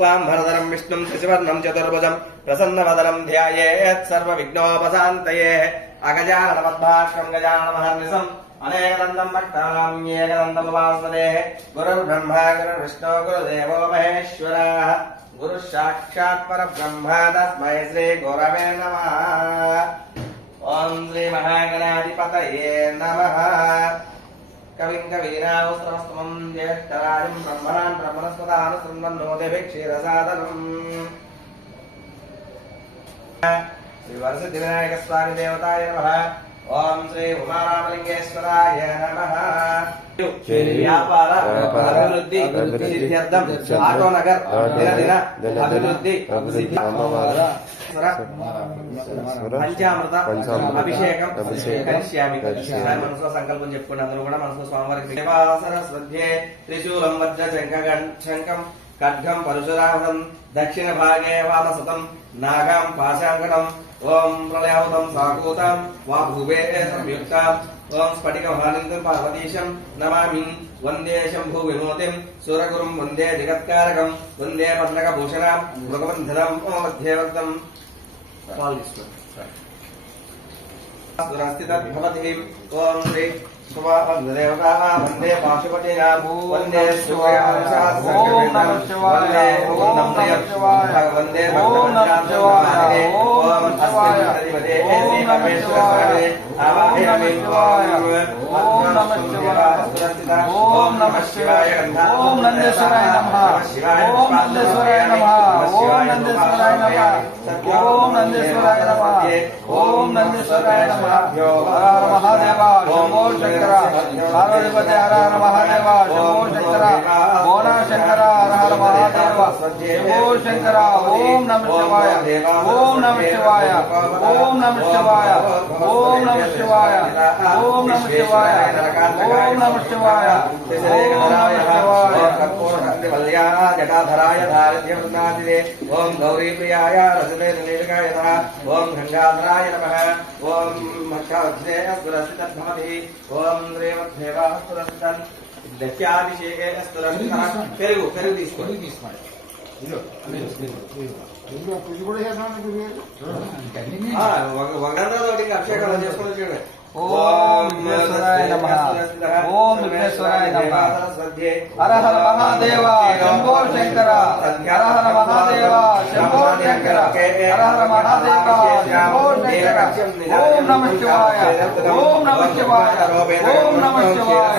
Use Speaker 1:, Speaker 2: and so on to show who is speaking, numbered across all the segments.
Speaker 1: శుక్లాంబరధరం విష్ణుం శశివర్ణం చతుర్భుజం ప్రసన్నవదనం ధ్యాయేత్ సర్వ విఘ్నోపశాంతయే అగజానమద్భాష్యం గజానమహర్నిశం అనేకదంతం గురు విష్ణు గురుర్విష్ణు గురుదేవో మహేశ్వర. గురు సాక్షాత్ పర పరబ్రహ్మ తస్మై శ్రీ గురవే నమ. ఓం శ్రీ మహాగణాధిపతయే నమ. కవిం జ్యేష్ఠరాజం బ్రహ్మణాన్ బ్రహ్మణస్వతాను సృణ్వన్నోదేవి క్షీరసాదనం శ్రీవరసిద్ధి వినాయక స్వామి దేవతాయ ఓం శ్రీ అభివృద్ధి అభివృద్ధి
Speaker 2: పంచామృత అభిషేకం కరిష్యామి ఈసారి
Speaker 1: మనసులో సంకల్పం చెప్పుకుని అందరూ కూడా మనసులో స్వామివారికి దేవాసన శ్రద్ధే త్రిశూలం వజ్ర శంఖ ఖడ్గం పరశురామం దక్షిణ భాగే వామసుతం నాగాం పాశాంకనం ఓం ప్రళయావతం సాకూతం వా భూవే సంయుక్తాం ఓం స్ఫటిక మహానందం పార్వతీశం నమామి వందే శంభు వినోతిం సురగురుం వందే జగత్కారకం వందే పర్ణక భూషణం ఓ మధ్యవర్తం పాలు ఓం శ్రీ దేవతా వందే పాశుపతి వందే ఓం వందే ఓం నమః శివాయ. ఓం నమః శివాయ. ఓం నమః శివాయ. ఓం నమః శివాయ. ఓం నమః శివాయ. ఓం నమః శివాయ. ఓం నందేశ్వరాయ నమః. ఓం నందేశ్వరాయ నమః. ఓం నందేశ్వరాయ నమః. ఓం నందేశ్వరాయ నమః. ఓం శంకర హర మహాదేవ శంభో శంకర ఓం నమ శివాయ. ఓం నమ శివాయ. ఓం నమ శివాయ. ఓం నమ శివాయ. ఓం నమ శివాయ. ఓం నమ శివాయ. ఓం నమ శివాయ. జటాధరాయ ధారధ్యవృన్నాదిదే ఓం గౌరీప్రియాయ నీలకాయ ఓం గంగాధరాయ నమ. ఓం మక్షాధ్యేయస్సురసితద్భవతి ఓం రేవద్దేవాస్తురసితన్ దత్యాభిషేకే పెరుగు పెరుగు తీసుకోండి. ఒకదానితోటి ఇంకా అభిషేకాలు చేసుకుని చూడండి
Speaker 3: ओम विघ्नेश्वराय नमः।
Speaker 1: ओम विघ्नेश्वराय हर हर महादेव, शंभो शंकर हर हर महादेव, शंभो शंकर हर हर महादेव, शंभो शंकर। ओम नम शिवाय, ओम नमः शिवाय, ओम नम शिवाय,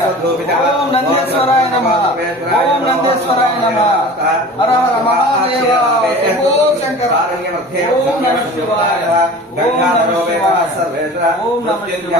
Speaker 1: ओम नंदेश्वराय नमः, ओम नंदेश्वराय नम। हर हर महादेव, शंभो शंकर। ओम नम शिवाय, ओम नमः शिवाय, ओम नमः शिवाय।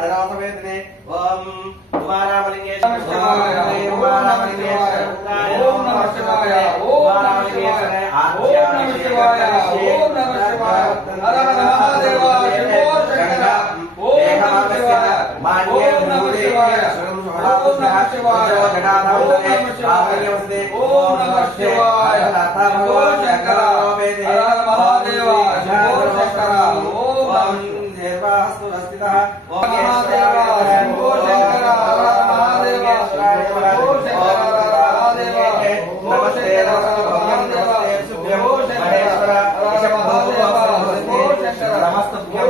Speaker 1: धरासमेतने ओम कुमारामलिंगेश्वर कुमारामलिंगेश्वर ओम नमः शिवाय। ओम नमः शिवाय। ओम नमः शिवाय ओम नमः शिवाय हर हर महादेव शिवो शंकर ओम नमः शिवाय ओम नमः शिवाय ओम नमः शिवाय ओम नमः शिवाय ओम नमः शिवाय शिवो शंकर हर हर महादेव शिवो शंकर ओम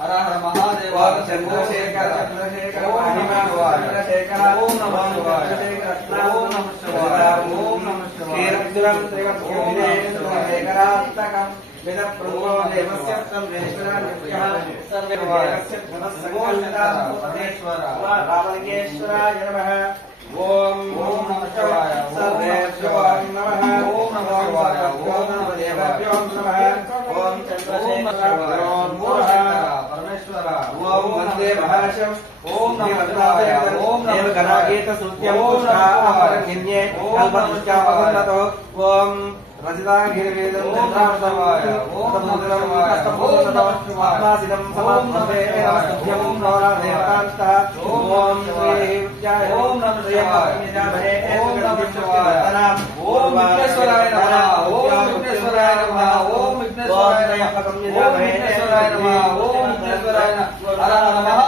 Speaker 3: हर हर महादेव चंद्रशेखर चंद्रशेखर
Speaker 1: चंद्रशेखर ओम नमः शिवाय ओम नमः शिवाय ओम नमः शिवाय। श्रीरज्जुरं त्रिगोमेन्द्रशेखरात्तकं वेद प्रभोदेवस्य सर्वेश्वरनित्यः सर्वेश्वरस्य धनस्सङ्गोष्ठदादेश्वर रामलिङ्गेश्वराय नमः ओम ओम नमः शिवाय सर्वेश्वराय नमः ओम नमः शिवाय। ओम नमः देवाभ्यो नमः ओम चंद्रशेखर ओम
Speaker 3: ఓం వందే మహర్షం ఓం నమః ఓం నమః కరాగేత
Speaker 1: సృత్యం పుష్టాపరకిన్యే కల్పతుష్టాపవన్నతో ఓం రజితాంగిరివేదం చంద్రామృతమాయ ఓం నమః ఆత్మాసిదం సమాప్తే నమః ఓం నమః దేవతాంత ఓం శ్రీ విద్యాయ ఓం నమః దేవాయ ఓం నమః శివాయ ఓం విఘ్నేశ్వరాయ నమః ఓం విఘ్నేశ్వరాయ నమః ఓం విఘ్నేశ్వరాయ నమః. ఓం విఘ్నేశ్వరాయ నమః. ఓం విఘ్నేశ్వరాయ నమః.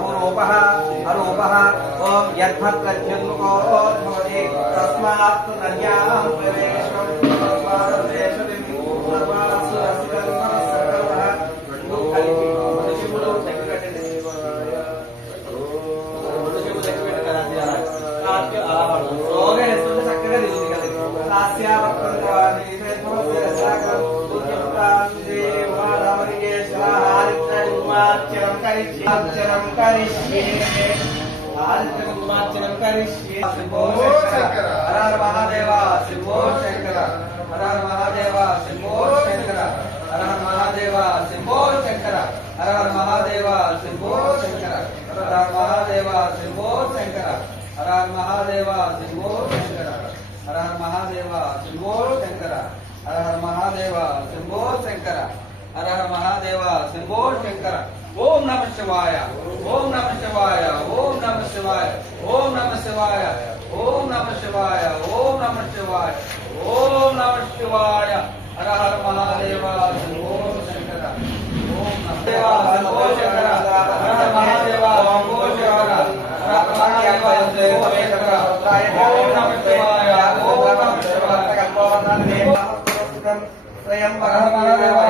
Speaker 1: అపురూపః అరూపః ఓం యద్భద్రజ్ఞన్ముఖో భవతి తస్మాత్తు నన్యాం ప్రవే ब्रह्माचरम करिष्ये आचरम करिष्ये। आज ब्रह्माचरम करिष्ये शंकर।
Speaker 3: हर हर महादेवा शिवो शंकर।
Speaker 4: हर
Speaker 3: हर महादेवा शिवो शंकर। हर हर महादेवा शिवो शंकर। हर हर महादेवा शिवो शंकर। हर हर महादेवा शिवो शंकर। हर हर महादेवा शिवो शंकर। हर हर महादेवा शिवो शंकर। हर हर महादेवा शिवो शंकर। हर हर महादेव शंभो शंकर ओम नम शिवाय ओम नम शिवाय ओम नम शिवाय ओम नम शिवाय ओम नम शिवाय ओम नम शिवाय ओम नम शिवाय हर हर महादेव शंकर ओम शिवाय
Speaker 1: स्वयं परम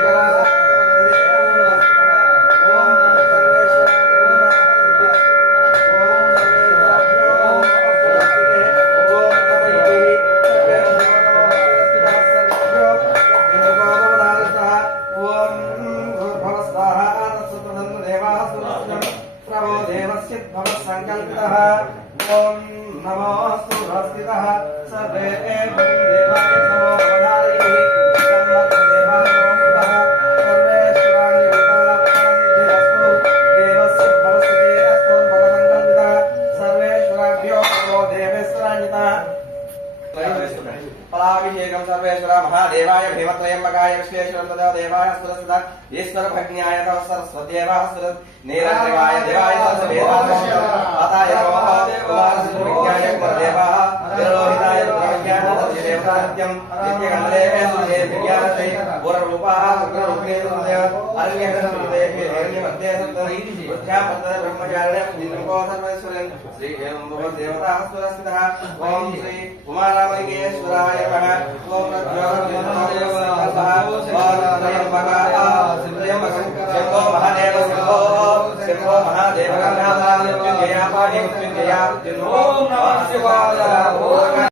Speaker 1: রে বন্ধে देवाय भीमत्वयम्बकाय विश्वेश्वरं तदा देवाय सुरसुदा ईश्वरभग्न्याय सरस्वत्येवाः सुरत् नीरादेवाय देवाय सत्सवेदाताय देवाय देवाः देवलोहिताय देवतानत्यं नित्यकमलेभ्यः सुरे विज्ञानते पूर्वरूपाः उग्ररूपे अन्यकृते अन्यमर्ते सप्तरी वृद्ध्या पत्र ब्रह्मचारिणे सर्वेश्वर శ్రీ దేవతా సురస్థితః ఓం శ్రీ కుమారమలింగేశ్వరాయ ఓం శంభో మహాదేవ శంభో శంభో మహాదేవ గంగాధర మృత్యుంజయ ఓం నమః శివాయ